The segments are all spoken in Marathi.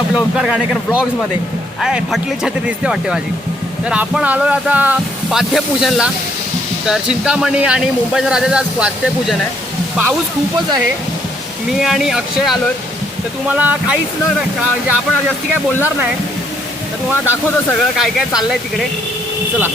आपलं ओंकार घाणेकर ब्लॉग्समध्ये आहे फटली छत्री दिसते वाटते माझी. तर आपण आलो आता पाथ्यपूजनला तर चिंतामणी आणि मुंबईच्या राजाचं आज पाथ्यपूजन आहे. पाऊस खूपच आहे. मी आणि अक्षय आलो तर तुम्हाला काहीच न म्हणजे आपण जास्ती काय बोलणार नाही. तर तुम्हाला दाखवतो सगळं काय काय चाललं आहे तिकडे. चला.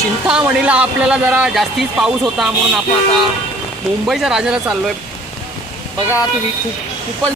चिंतामणीला आपल्याला जरा जास्तीच पाऊस होता म्हणून आपण आता मुंबईच्या राजाला चाललोय. बघा तुम्ही खूप खूपच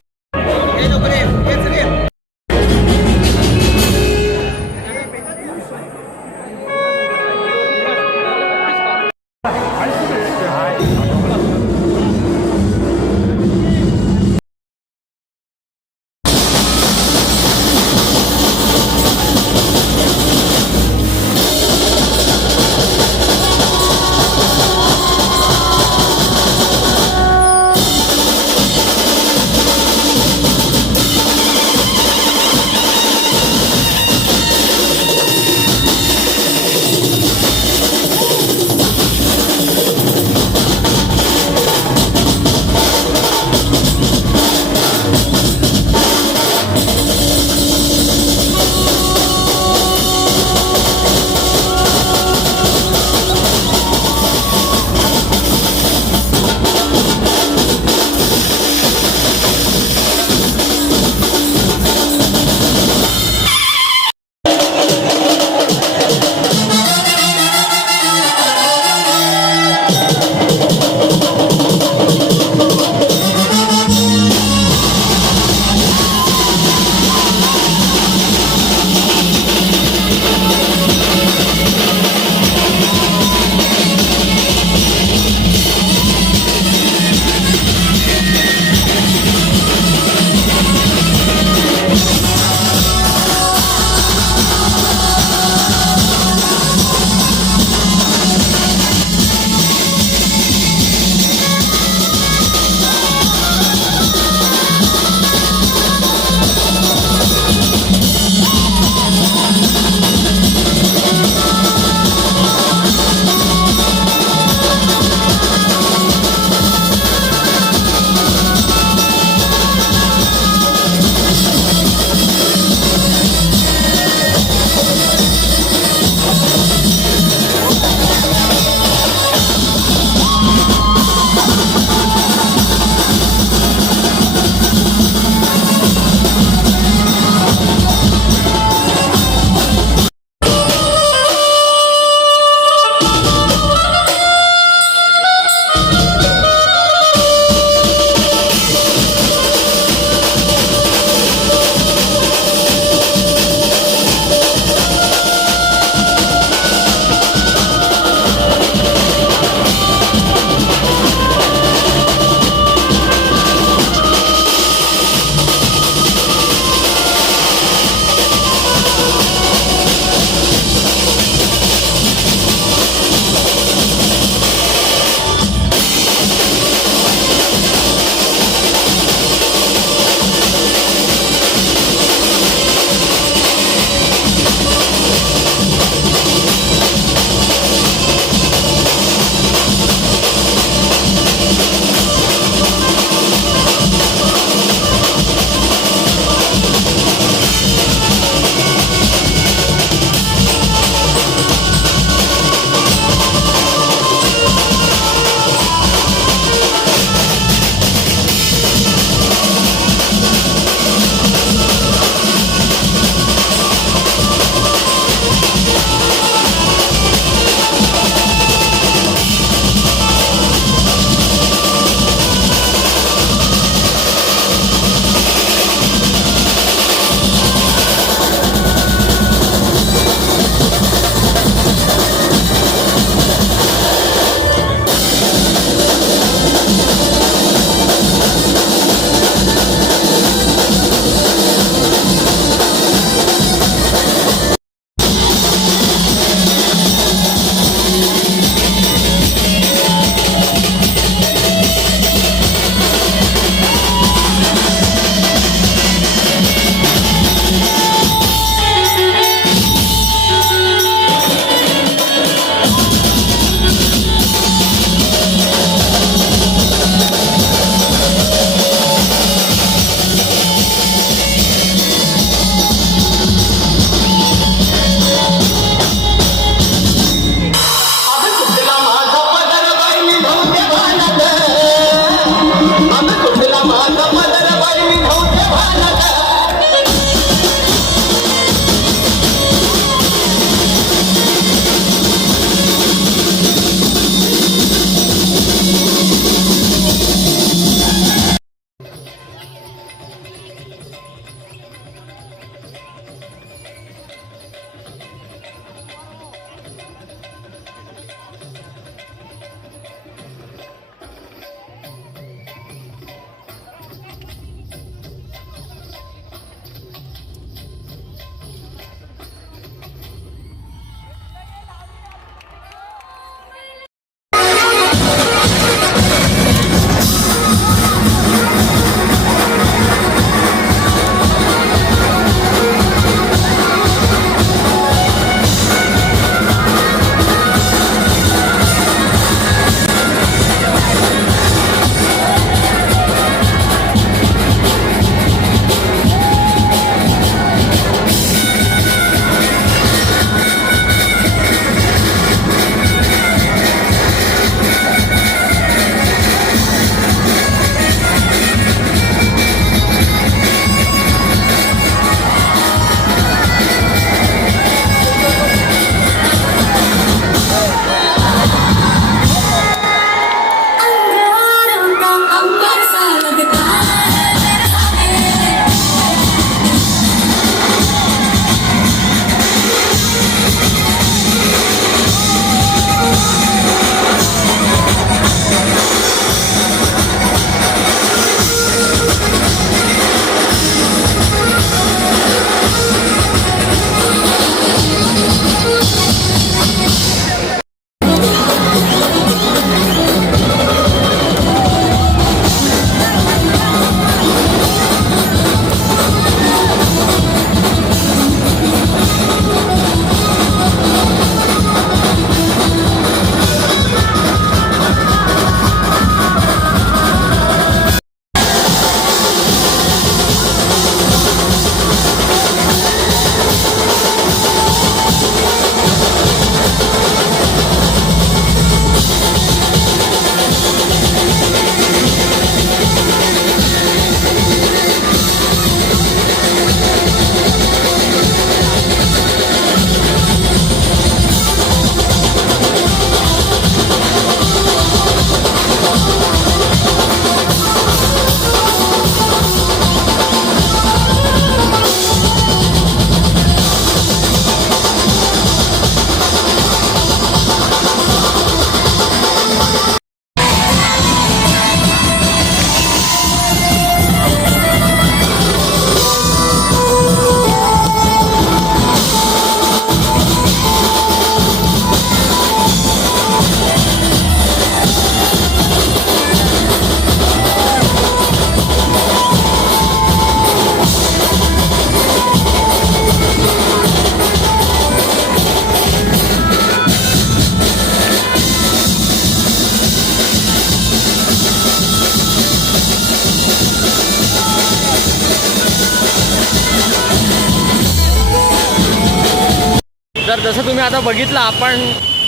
जसं तुम्ही आता बघितलं आपण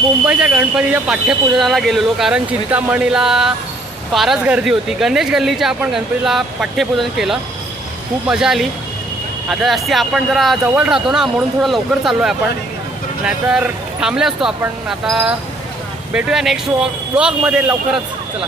मुंबईच्या गणपतीच्या पाठ्यपूजनाला गेलेलो कारण चिंतामणीला फारच गर्दी होती. गणेश गल्लीच्या आपण गणपतीला पाठ्यपूजन केलं. खूप मजा आली. आता जास्ती आपण जरा जवळ राहतो ना म्हणून थोडं लवकर चाललो आहे आपण. नाहीतर थांबले असतो आपण. आता भेटूया नेक्स्ट व्लॉग ब्लॉगमध्ये लवकरच. चला.